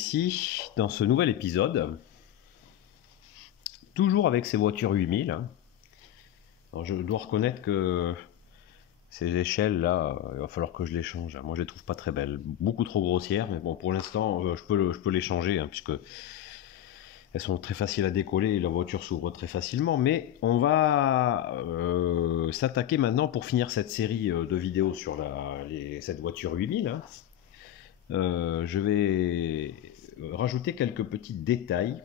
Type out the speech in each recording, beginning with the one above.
ici dans ce nouvel épisode, toujours avec ces voitures 8000. Alors je dois reconnaître que ces échelles là, il va falloir que je les change. Moi je les trouve pas très belles, beaucoup trop grossières, mais bon, pour l'instant je peux les changer, puisque elles sont très faciles à décoller et la voiture s'ouvre très facilement. Mais on va s'attaquer maintenant, pour finir cette série de vidéos sur cette voiture 8000. Je vais rajouter quelques petits détails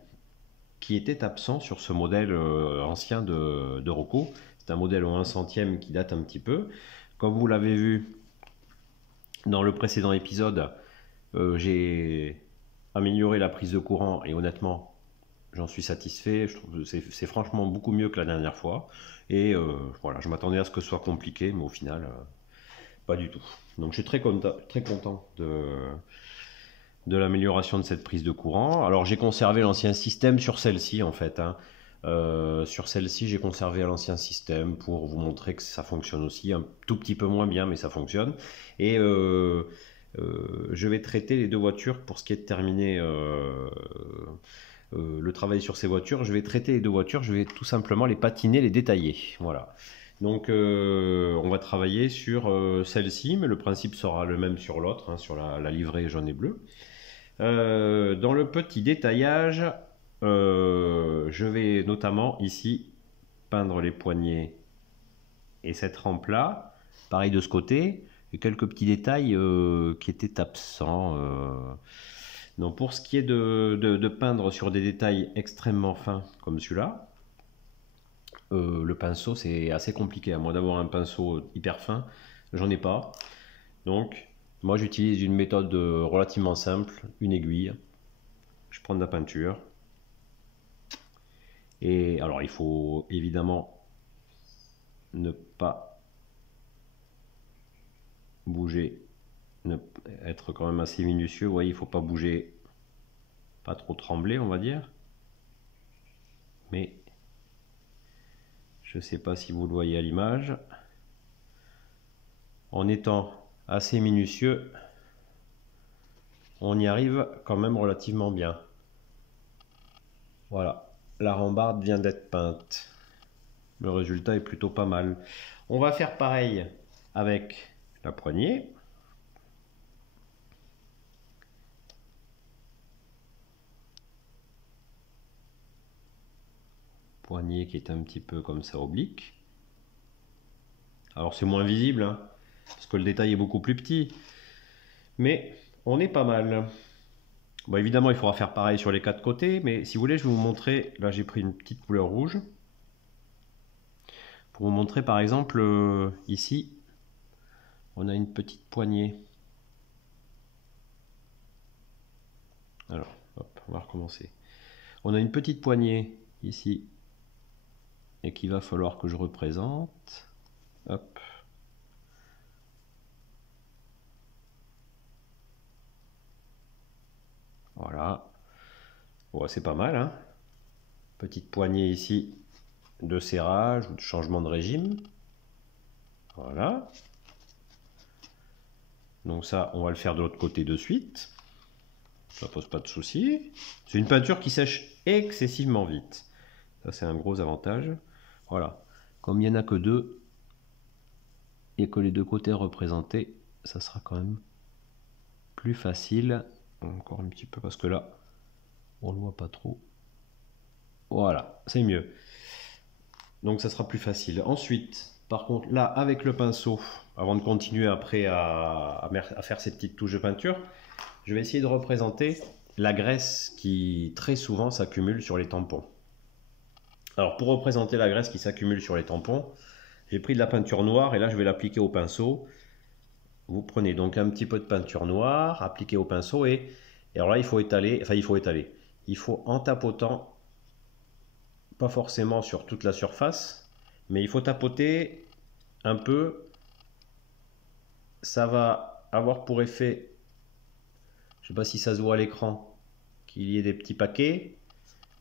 qui étaient absents sur ce modèle ancien de Rocco. C'est un modèle au 1 centième qui date un petit peu. Comme vous l'avez vu dans le précédent épisode, j'ai amélioré la prise de courant et honnêtement, j'en suis satisfait. Je trouve que c'est franchement beaucoup mieux que la dernière fois. Et voilà, je m'attendais à ce que ce soit compliqué, mais au final, pas du tout. Donc je suis très content de l'amélioration de cette prise de courant. Alors j'ai conservé l'ancien système sur celle-ci en fait. Sur celle-ci j'ai conservé l'ancien système pour vous montrer que ça fonctionne aussi. Un tout petit peu moins bien, mais ça fonctionne. Et je vais traiter les deux voitures pour ce qui est de terminer le travail sur ces voitures. Je vais traiter les deux voitures, je vais tout simplement les patiner, les détailler. Voilà. Donc on va travailler sur celle-ci, mais le principe sera le même sur l'autre, sur la livrée jaune et bleue. Dans le petit détaillage, je vais notamment ici peindre les poignées et cette rampe là, pareil de ce côté, et quelques petits détails qui étaient absents. Donc pour ce qui est de peindre sur des détails extrêmement fins comme celui-là, le pinceau c'est assez compliqué, à moins d'avoir un pinceau hyper fin, j'en ai pas. Donc moi j'utilise une méthode relativement simple, une aiguille. Je prends de la peinture. Et alors il faut évidemment ne pas bouger, être quand même assez minutieux. Vous voyez, il ne faut pas bouger, pas trop trembler on va dire. Mais je ne sais pas si vous le voyez à l'image. En étant assez minutieux, on y arrive quand même relativement bien. Voilà, la rambarde vient d'être peinte. Le résultat est plutôt pas mal. On va faire pareil avec la poignée. Poignée qui est un petit peu comme ça oblique. Alors c'est moins visible, parce que le détail est beaucoup plus petit. Mais on est pas mal. Bon, évidemment, il faudra faire pareil sur les quatre côtés, mais si vous voulez, je vais vous montrer. Là, j'ai pris une petite couleur rouge. Pour vous montrer, par exemple, ici, on a une petite poignée. Alors, hop, on va recommencer. On a une petite poignée ici, et qu'il va falloir que je représente. Hop. Voilà. Bon, c'est pas mal, Petite poignée ici de serrage ou de changement de régime. Voilà. Donc ça, on va le faire de l'autre côté de suite. Ça pose pas de souci. C'est une peinture qui sèche excessivement vite. Ça, c'est un gros avantage. Voilà. Comme il n'y en a que deux et que les deux côtés représentés, ça sera quand même plus facile. Encore un petit peu parce que là, on le voit pas trop. Voilà, c'est mieux. Donc ça sera plus facile. Ensuite, par contre, là, avec le pinceau, avant de continuer après à faire ces petites touches de peinture, je vais essayer de représenter la graisse qui très souvent s'accumule sur les tampons. Alors pour représenter la graisse qui s'accumule sur les tampons, j'ai pris de la peinture noire et là je vais l'appliquer au pinceau. Vous prenez donc un petit peu de peinture noire, appliquée au pinceau et alors là il faut étaler, il faut en tapotant, pas forcément sur toute la surface, mais il faut tapoter un peu. Ça va avoir pour effet, je ne sais pas si ça se voit à l'écran, qu'il y ait des petits paquets,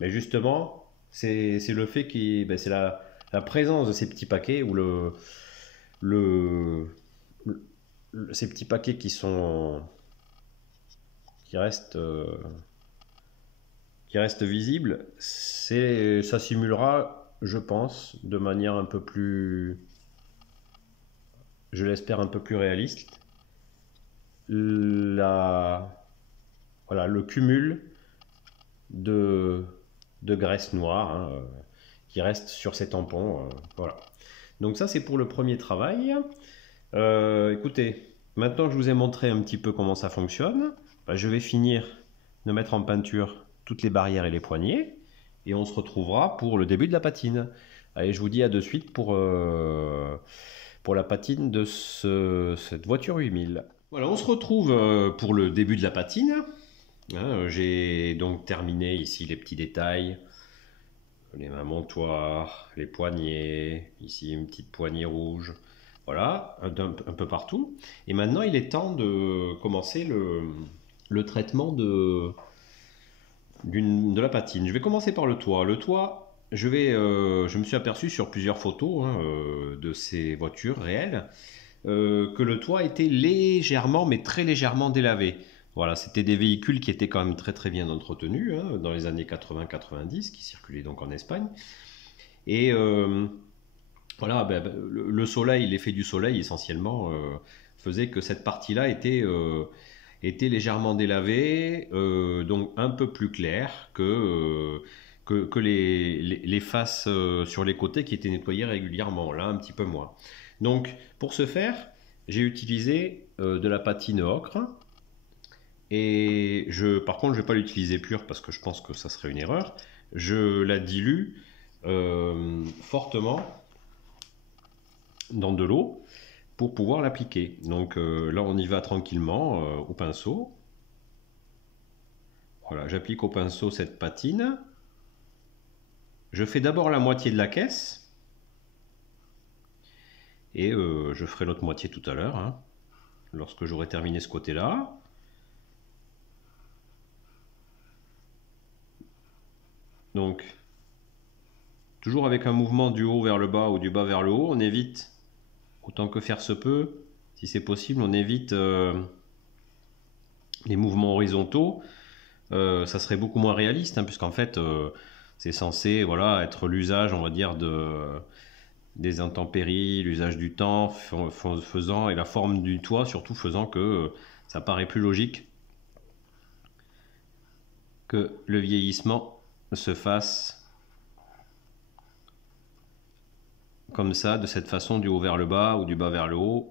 mais justement c'est le fait c'est la présence de ces petits paquets ou ces petits paquets qui qui reste visible, ça simulera, je pense, de manière un peu plus, je l'espère, un peu plus réaliste, voilà, le cumul de graisse noire, hein, qui reste sur ces tampons. Voilà. Donc ça, c'est pour le premier travail. Écoutez, maintenant que je vous ai montré un petit peu comment ça fonctionne, je vais finir de mettre en peinture toutes les barrières et les poignées, et on se retrouvera pour le début de la patine. Allez, je vous dis à de suite pour la patine de cette voiture 8000. Voilà, on se retrouve pour le début de la patine. Hein, j'ai donc terminé ici les petits détails, les mains montoirs, les poignets, ici une petite poignée rouge, voilà, un peu partout. Et maintenant il est temps de commencer le traitement de la patine. Je vais commencer par le toit. Le toit, je me suis aperçu sur plusieurs photos, hein, de ces voitures réelles, que le toit était légèrement, mais très légèrement délavé. Voilà, c'était des véhicules qui étaient quand même très très bien entretenus, hein, dans les années 80-90, qui circulaient donc en Espagne. Et voilà, le soleil, l'effet du soleil essentiellement, faisait que cette partie-là était légèrement délavée, donc un peu plus claire que les faces sur les côtés qui étaient nettoyées régulièrement, là un petit peu moins. Donc pour ce faire, j'ai utilisé de la patine ocre. Et par contre, je ne vais pas l'utiliser pure parce que je pense que ça serait une erreur. Je la dilue fortement dans de l'eau pour pouvoir l'appliquer. Donc là, on y va tranquillement au pinceau. Voilà, j'applique au pinceau cette patine. Je fais d'abord la moitié de la caisse. Et je ferai l'autre moitié tout à l'heure, hein, lorsque j'aurai terminé ce côté-là. Donc, toujours avec un mouvement du haut vers le bas ou du bas vers le haut, on évite, autant que faire se peut, si c'est possible, on évite les mouvements horizontaux. Ça serait beaucoup moins réaliste, hein, puisqu'en fait, c'est censé, voilà, être l'usage, on va dire, des intempéries, l'usage du temps, faisant, et la forme du toit, surtout faisant que ça paraît plus logique que le vieillissement se fasse comme ça, de cette façon, du haut vers le bas ou du bas vers le haut,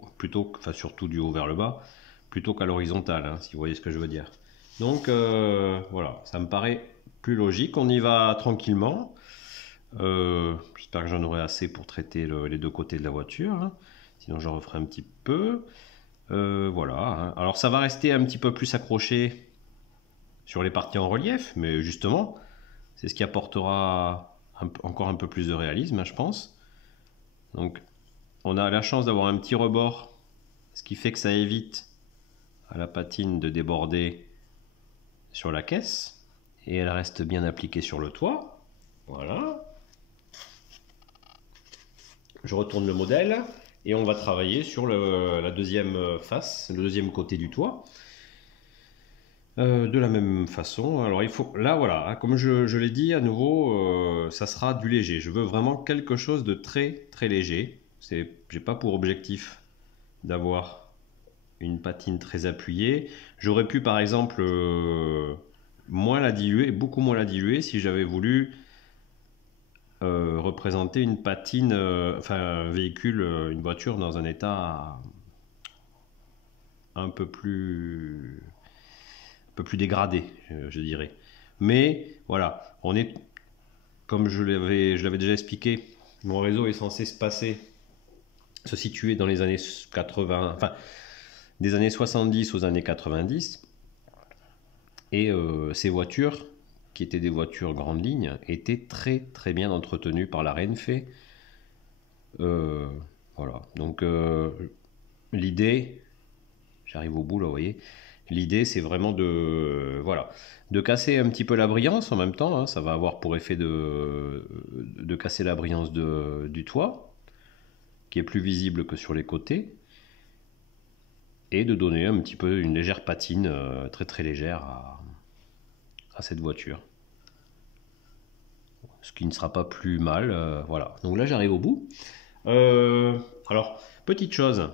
surtout du haut vers le bas, plutôt qu'à l'horizontale, hein, si vous voyez ce que je veux dire. Donc voilà, ça me paraît plus logique. On y va tranquillement. J'espère que j'en aurai assez pour traiter les deux côtés de la voiture, hein. Sinon j'en referai un petit peu. Voilà, hein. Alors ça va rester un petit peu plus accroché sur les parties en relief, mais justement, c'est ce qui apportera encore un peu plus de réalisme, hein, je pense. Donc, on a la chance d'avoir un petit rebord, ce qui fait que ça évite à la patine de déborder sur la caisse. Et elle reste bien appliquée sur le toit. Voilà. Je retourne le modèle et on va travailler sur la deuxième face, le deuxième côté du toit. De la même façon, alors il faut, là voilà, hein, comme je l'ai dit à nouveau, ça sera du léger. Je veux vraiment quelque chose de très très léger. J'ai pas pour objectif d'avoir une patine très appuyée. J'aurais pu par exemple moins la diluer, beaucoup moins la diluer si j'avais voulu représenter une patine, enfin un véhicule, une voiture dans un état un peu plus dégradé, je dirais. Mais voilà, on est, comme je l'avais déjà expliqué, mon réseau est censé se situer dans les années 80, enfin des années 70 aux années 90. Et ces voitures, qui étaient des voitures grande ligne, étaient très très bien entretenues par la Renfe. Voilà, donc l'idée, j'arrive au bout là, vous voyez. L'idée, c'est vraiment de casser un petit peu la brillance en même temps, hein. Ça va avoir pour effet de casser la brillance du toit, qui est plus visible que sur les côtés. et de donner un petit peu une légère patine très très légère à cette voiture. Ce qui ne sera pas plus mal, voilà. Donc là j'arrive au bout. Alors, petite chose,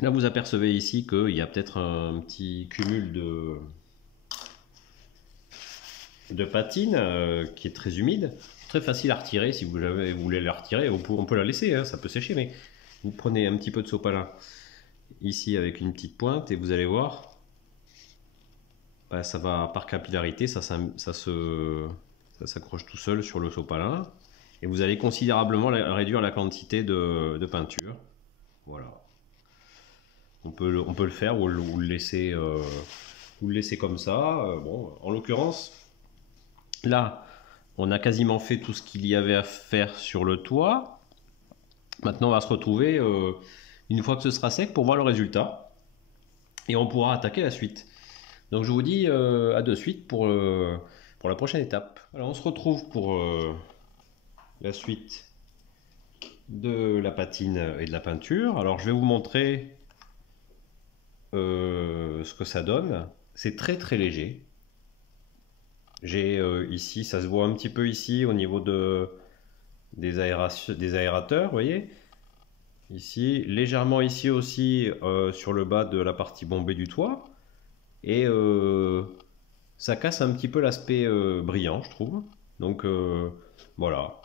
là vous apercevez ici qu'il y a peut-être un petit cumul de patine qui est très humide, très facile à retirer. Si vous voulez la retirer, on peut la laisser, hein, ça peut sécher, mais vous prenez un petit peu de sopalin ici avec une petite pointe et vous allez voir, bah, ça va par capillarité, ça s'accroche tout seul sur le sopalin et vous allez considérablement réduire la quantité de peinture. Voilà. On peut le faire ou le laisser comme ça. Bon, en l'occurrence, là, on a quasiment fait tout ce qu'il y avait à faire sur le toit. Maintenant, on va se retrouver une fois que ce sera sec pour voir le résultat. Et on pourra attaquer la suite. Donc je vous dis à de suite pour la prochaine étape. Alors on se retrouve pour la suite de la patine et de la peinture. Alors je vais vous montrer ce que ça donne. C'est très très léger. J'ai ici, ça se voit un petit peu ici au niveau des aérateurs, vous voyez. Ici, légèrement ici aussi sur le bas de la partie bombée du toit. Et ça casse un petit peu l'aspect brillant, je trouve. Donc voilà,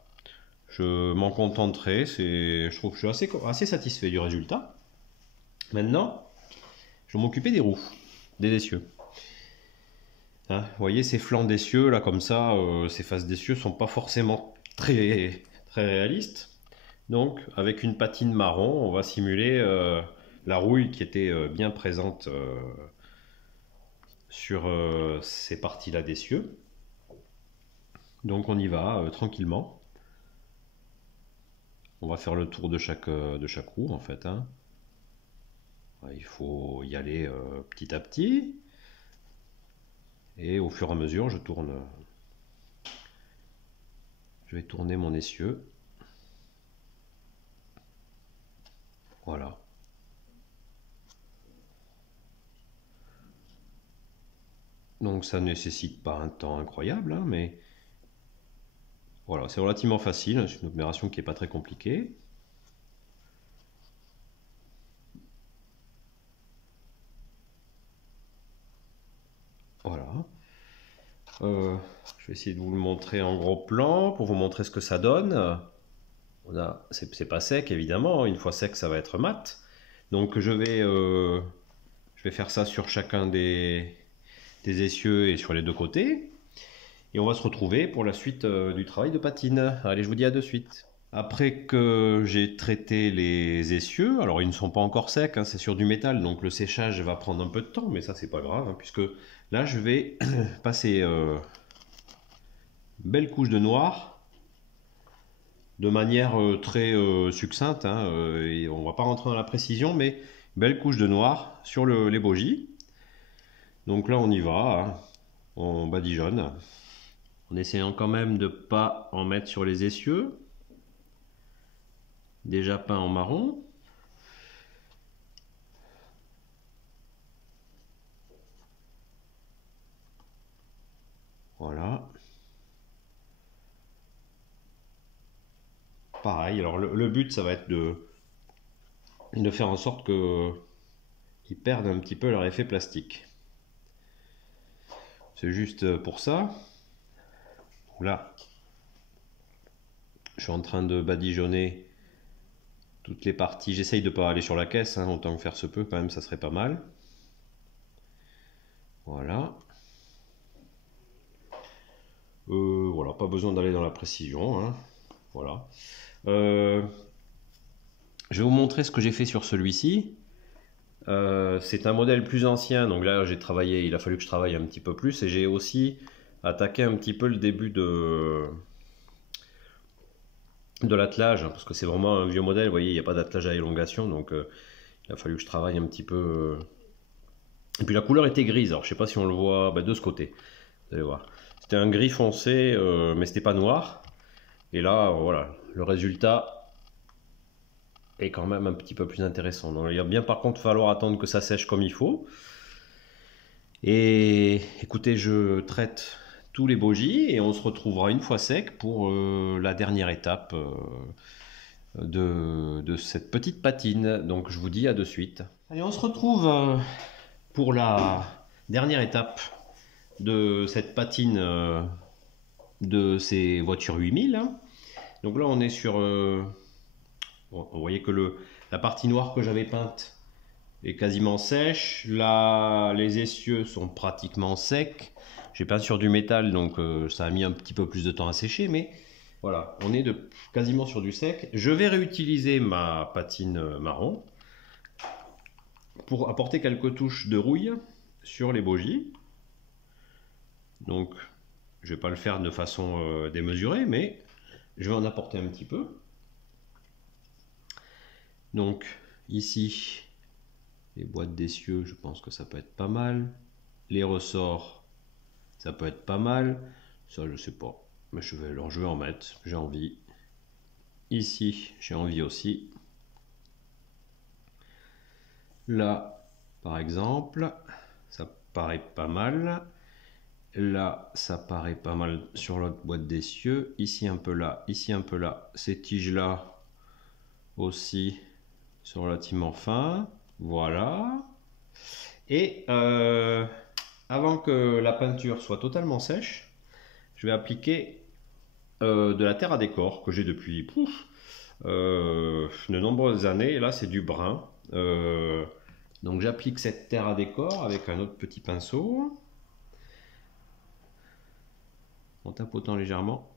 je m'en contenterai. Je trouve que je suis assez satisfait du résultat. Maintenant, je vais m'occuper des roues, des essieux. Hein, vous voyez ces flancs d'essieux là comme ça, ces faces d'essieux sont pas forcément très réalistes. Donc avec une patine marron, on va simuler la rouille qui était bien présente sur ces parties-là d'essieux. Donc on y va tranquillement. On va faire le tour de chaque roue en fait. Hein. Il faut y aller petit à petit. Et au fur et à mesure, je vais tourner mon essieu. Voilà. Donc ça ne nécessite pas un temps incroyable, hein, mais voilà, c'est relativement facile. C'est une opération qui n'est pas très compliquée. Voilà. Je vais essayer de vous le montrer en gros plan pour vous montrer ce que ça donne. C'est pas sec évidemment, une fois sec ça va être mat. Donc je vais faire ça sur chacun des essieux et sur les deux côtés. Et on va se retrouver pour la suite du travail de patine. Allez, je vous dis à de suite. Après que j'ai traité les essieux, alors ils ne sont pas encore secs, hein, c'est sur du métal, donc le séchage va prendre un peu de temps, mais ça c'est pas grave, hein, puisque là je vais passer une belle couche de noir, de manière très succincte, hein, et on va pas rentrer dans la précision, mais belle couche de noir sur les bogies. Donc là on y va, hein, on badigeonne, en essayant quand même de ne pas en mettre sur les essieux. Déjà peint en marron. Voilà. Pareil, alors le but ça va être de faire en sorte qu'ils perdent un petit peu leur effet plastique. C'est juste pour ça. Là, je suis en train de badigeonner toutes les parties. J'essaye de ne pas aller sur la caisse, hein, autant que faire se peut, quand même ça serait pas mal. Voilà. Voilà, pas besoin d'aller dans la précision, hein. Voilà. Je vais vous montrer ce que j'ai fait sur celui-ci. C'est un modèle plus ancien, donc là j'ai travaillé, il a fallu que je travaille un petit peu plus, et j'ai aussi attaqué un petit peu le début de l'attelage, parce que c'est vraiment un vieux modèle, vous voyez, il n'y a pas d'attelage à élongation, donc il a fallu que je travaille un petit peu. Et puis la couleur était grise, alors je sais pas si on le voit de ce côté, vous allez voir. C'était un gris foncé, mais c'était pas noir. Et là, voilà, le résultat est quand même un petit peu plus intéressant. Donc il va bien par contre falloir attendre que ça sèche comme il faut. Et écoutez, je traite tous les bogies et on se retrouvera une fois sec pour la dernière étape de cette petite patine. Donc je vous dis à de suite. Allez, on se retrouve pour la dernière étape de cette patine de ces voitures 8000. Hein. Donc là on est sur... bon, vous voyez que la partie noire que j'avais peinte est quasiment sèche. Là, les essieux sont pratiquement secs. J'ai peint sur du métal, donc ça a mis un petit peu plus de temps à sécher, mais voilà, on est quasiment sur du sec. Je vais réutiliser ma patine marron pour apporter quelques touches de rouille sur les bogies. Donc, je ne vais pas le faire de façon démesurée, mais je vais en apporter un petit peu. Donc, ici, les boîtes d'essieux, je pense que ça peut être pas mal. Les ressorts, ça peut être pas mal. Ça, je sais pas. Mais je vais en mettre. J'ai envie. Ici, j'ai envie aussi. Là, par exemple, ça paraît pas mal. Là, ça paraît pas mal sur l'autre boîte d'essieux. Ici un peu là, ici un peu là. Ces tiges-là aussi sont relativement fins. Voilà. Et avant que la peinture soit totalement sèche, je vais appliquer de la terre à décor que j'ai depuis de nombreuses années. Et là, c'est du brun. Donc j'applique cette terre à décor avec un autre petit pinceau en tapotant légèrement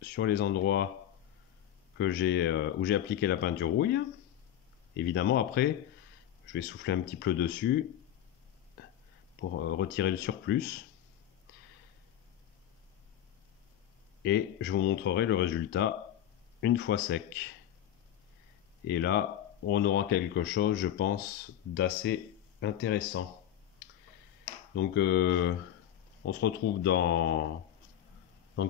sur les endroits où j'ai appliqué la peinture rouille. Évidemment, après, je vais souffler un petit peu dessus pour retirer le surplus. Et je vous montrerai le résultat une fois sec. Et là, on aura quelque chose, je pense, d'assez intéressant. Donc, on se retrouve dans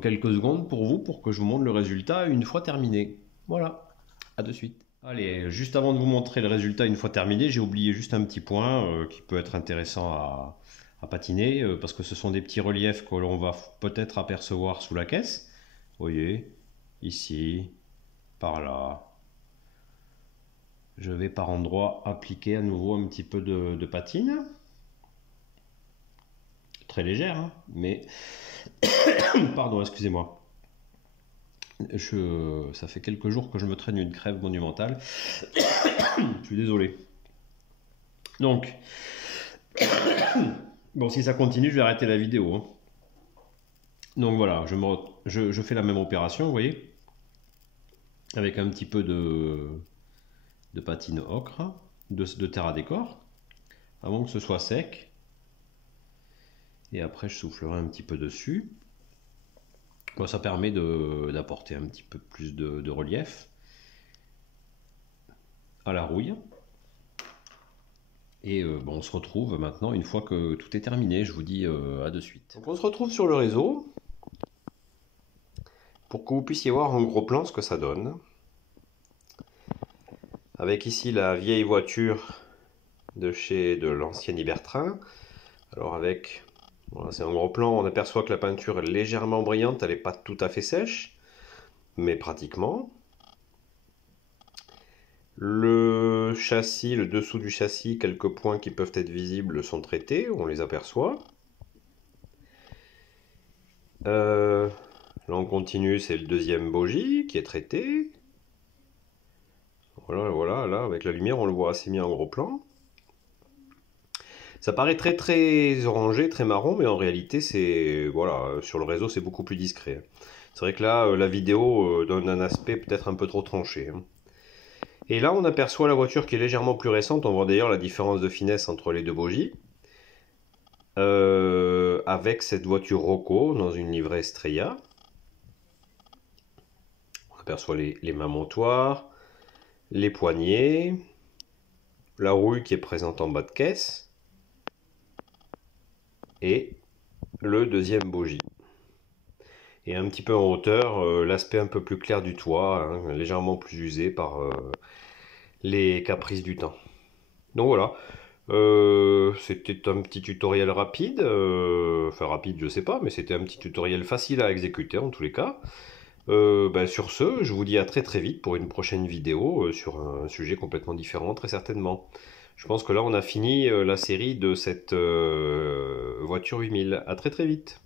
quelques secondes pour vous, pour que je vous montre le résultat une fois terminé. Voilà, à de suite. Allez, juste avant de vous montrer le résultat une fois terminé, j'ai oublié juste un petit point qui peut être intéressant à patiner, parce que ce sont des petits reliefs que l'on va peut-être apercevoir sous la caisse. Vous voyez, ici, par là. Je vais par endroits appliquer à nouveau un petit peu de patine. Très légère, hein, mais... Pardon, excusez-moi. Ça fait quelques jours que je me traîne une crève monumentale. Je suis désolé. Donc, bon, si ça continue, je vais arrêter la vidéo. Hein. Donc voilà, je fais la même opération, vous voyez, avec un petit peu de patine ocre, de terre à décor, avant que ce soit sec. Et après, je soufflerai un petit peu dessus. Bon, ça permet d'apporter un petit peu plus de relief à la rouille. Et bon, on se retrouve maintenant une fois que tout est terminé. Je vous dis à de suite. Donc on se retrouve sur le réseau pour que vous puissiez voir en gros plan ce que ça donne. Avec ici la vieille voiture de l'ancien Ibertrain. Alors avec, voilà, c'est un gros plan, on aperçoit que la peinture est légèrement brillante, elle n'est pas tout à fait sèche, mais pratiquement. Le châssis, le dessous du châssis, quelques points qui peuvent être visibles sont traités, on les aperçoit. Là on continue, c'est le deuxième bogie qui est traité. Voilà, voilà, là avec la lumière on le voit assez bien en gros plan. Ça paraît très très orangé, très marron, mais en réalité c'est, voilà, sur le réseau c'est beaucoup plus discret. C'est vrai que là la vidéo donne un aspect peut-être un peu trop tranché. Hein. Et là on aperçoit la voiture qui est légèrement plus récente, on voit d'ailleurs la différence de finesse entre les deux bogies. Avec cette voiture Rocco dans une livrée Estrella. On aperçoit les mains-montoirs, les poignées, la rouille qui est présente en bas de caisse et le deuxième bogie. Et un petit peu en hauteur, l'aspect un peu plus clair du toit, hein, légèrement plus usé par les caprices du temps. Donc voilà, c'était un petit tutoriel rapide, enfin rapide je sais pas, mais c'était un petit tutoriel facile à exécuter en tous les cas. Sur ce, je vous dis à très très vite pour une prochaine vidéo sur un sujet complètement différent, très certainement. Je pense que là on a fini la série de cette voiture 8000. À très très vite.